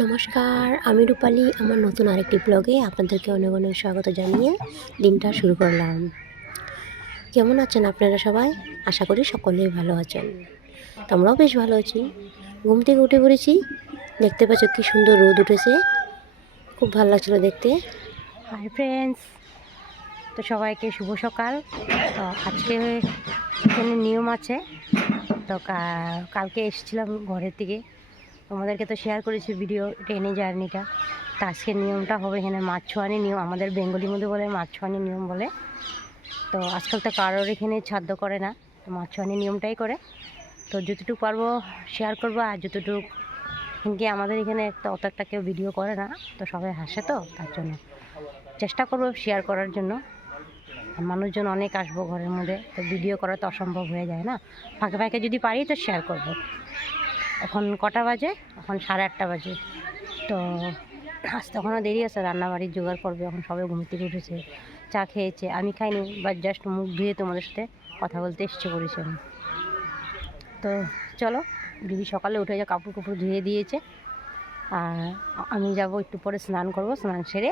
নমস্কার, আমি রূপালী। আমার নতুন আরেকটি ব্লগে আপনাদেরকে অনেক অনেক স্বাগত জানিয়ে দিনটা শুরু করলাম। কেমন আছেন আপনারা সবাই? আশা করি সকলেই ভালো আছেন। তো আমরাও বেশ ভালো আছি। ঘুম থেকে উঠে পড়েছি, দেখতে পাচ্ছ কি সুন্দর রোদ উঠেছে, খুব ভালো লাগছিলো দেখতে। হাই ফ্রেন্ডস, তো সবাইকে শুভ সকাল। তো আজকে এখানে নিয়ম আছে, তো কালকে এসেছিলাম ঘরের থেকে, তোমাদেরকে তো শেয়ার করেছি ভিডিও ট্রেনে জার্নিটা। তো আজকের নিয়মটা হবে এখানে মাছ ছোঁয়ানি নিয়ম, আমাদের বেঙ্গলির মধ্যে বলে মাছ ছোঁয়ানি নিয়ম বলে। তো আজকাল তো কারোর এখানে ছাদ্য করে না, তো মাছ ছোঁয়ানি নিয়মটাই করে। তো যতটুকু পারবো শেয়ার করবো, আর যতটুকু কি আমাদের এখানে অত একটা কেউ ভিডিও করে না, তো সবাই হাসে, তো তার জন্য চেষ্টা করবো শেয়ার করার জন্য। মানুষজন অনেক আসবো ঘরের মধ্যে, তো ভিডিও করা তো অসম্ভব হয়ে যায় না। ফাঁকে ফাঁকে যদি পারি তো শেয়ার করব। এখন কটা বাজে? এখন 8:30 বাজে। তো আজ তখনও দেরি আছে, রান্নাবাড়ির জোগাড় করবে। এখন সবাই ঘুম থেকে উঠেছে, চা খেয়েছে, আমি খাইনি, বা জাস্ট মুখ ধুয়ে তোমাদের সাথে কথা বলতে এসছে করেছি আমি। তো চলো, দিদি সকালে উঠে যা কাপড় কাপড় ধুয়ে দিয়েছে, আর আমি যাব একটু পরে স্নান করব। স্নান সেরে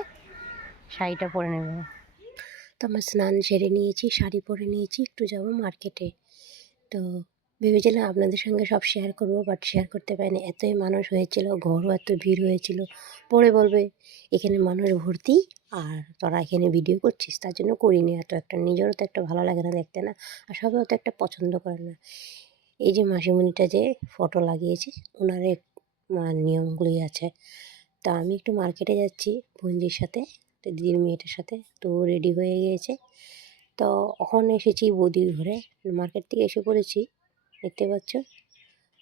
শাড়িটা পরে নেব। তো আমার স্নান সেরে নিয়েছি, শাড়ি পরে নিয়েছি, একটু যাব মার্কেটে। তো ভেবেছিলাম আপনাদের সঙ্গে সব শেয়ার করব, বাট শেয়ার করতে পারিনি। এতই মানুষ হয়েছিল, ঘরও এত ভিড় হয়েছিল। পরে বলবে এখানে মানুষ ভর্তি আর তোরা এখানে ভিডিও করছিস, তার জন্য করিনি। এত একটা নিজেরও তো একটা ভালো লাগে না দেখতে, না? আর সবাই তো একটা পছন্দ করে না। এই যে মাসিমণিটা যে ফটো লাগিয়েছে, ওনার নিয়মগুলোই আছে। তো আমি একটু মার্কেটে যাচ্ছি বোনজির সাথে, তো দিদির মেয়েটার সাথে। তো রেডি হয়ে গিয়েছে, তো ওখানে এসেছি বৌদির ঘরে। মার্কেট থেকে এসে পড়েছি, দেখতে পাচ্ছ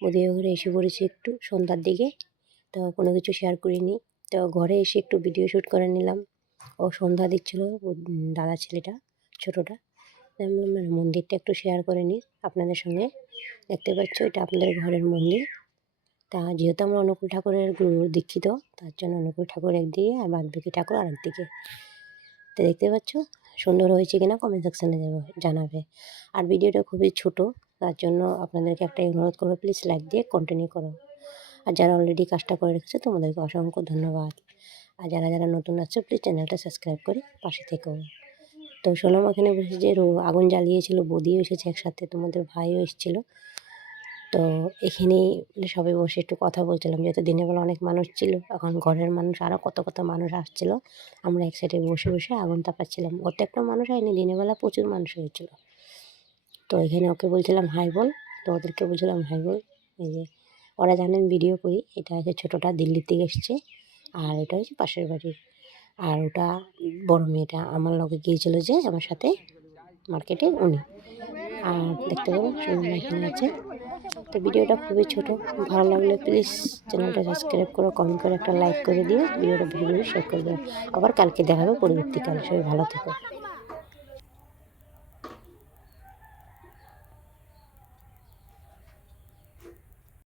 বৌদির ঘরে এসে পড়েছি একটু সন্ধ্যার দিকে। তো কোনো কিছু শেয়ার করিনি, তো ঘরে এসে একটু ভিডিও শ্যুট করে নিলাম। ও সন্ধ্যা দিচ্ছিলো, দাদা ছেলেটা ছোটোটা। আমি বললাম মন্দিরটা একটু শেয়ার করে নিই আপনাদের সঙ্গে। দেখতে পাচ্ছ এটা আপনাদের ঘরের মন্দির। তা যেহেতু আমরা অনুকূল ঠাকুরের গুরু দীক্ষিত, তার জন্য অনুকূল ঠাকুর একদিকে আর বাদবাকি ঠাকুর আরেকদিকে। তো দেখতে পাচ্ছ সুন্দর হয়েছে কিনা কমেন্ট সেকশানে জানাবে। আর ভিডিওটা খুবই ছোট, তার জন্য আপনাদেরকে একটাই অনুরোধ করবো, প্লিজ লাইক দিয়ে কন্টিনিউ করো। আর যারা অলরেডি কাজটা করে রেখেছে তোমাদেরকে অসংখ্য ধন্যবাদ। আর যারা যারা নতুন আছে প্লিজ চ্যানেলটা সাবস্ক্রাইব করে পাশে থেকো। তো সোনাম এখানে বসে যে আগুন জ্বালিয়েছিল, বৌদিও এসেছে একসাথে, তোমাদের ভাইও এসেছিলো। তো এখানেই সবাই বসে একটু কথা বলছিলাম, যেহেতু দিনের বেলা অনেক মানুষ ছিল, এখন ঘরের মানুষ আরও কত কত মানুষ আসছিলো। আমরা এক সাইডে বসে বসে আগুন তাপাচ্ছিলাম। অত একটা মানুষ হয়নি, দিনের বেলা প্রচুর মানুষ হয়েছিল। তো এখানে ওকে বলছিলাম হাই বল, তো ওদেরকে বলছিলাম হাই বল। এই যে ওরা জানেন ভিডিও করি। এটা হচ্ছে ছোটোটা দিল্লি থেকে এসছে, আর এটা হচ্ছে পাশের বাড়ির। আর ওটা বড় মেয়েটা আমার লগে গিয়েছিলো যে আমার সাথে মার্কেটে, উনি। আর দেখতে পাবো সুন্দর এখানে আছে। তো ভিডিওটা খুবই ছোট, ভালো লাগলে প্লিজ চ্যানেলটা সাবস্ক্রাইব করো, কমেন্ট করে একটা লাইক করে দিয়ে ভিডিওটা বেশি বেশি শেয়ার করে দেবো। আবার কালকে দেখাবে পরবর্তীকালে। সবাই ভালো থেকো।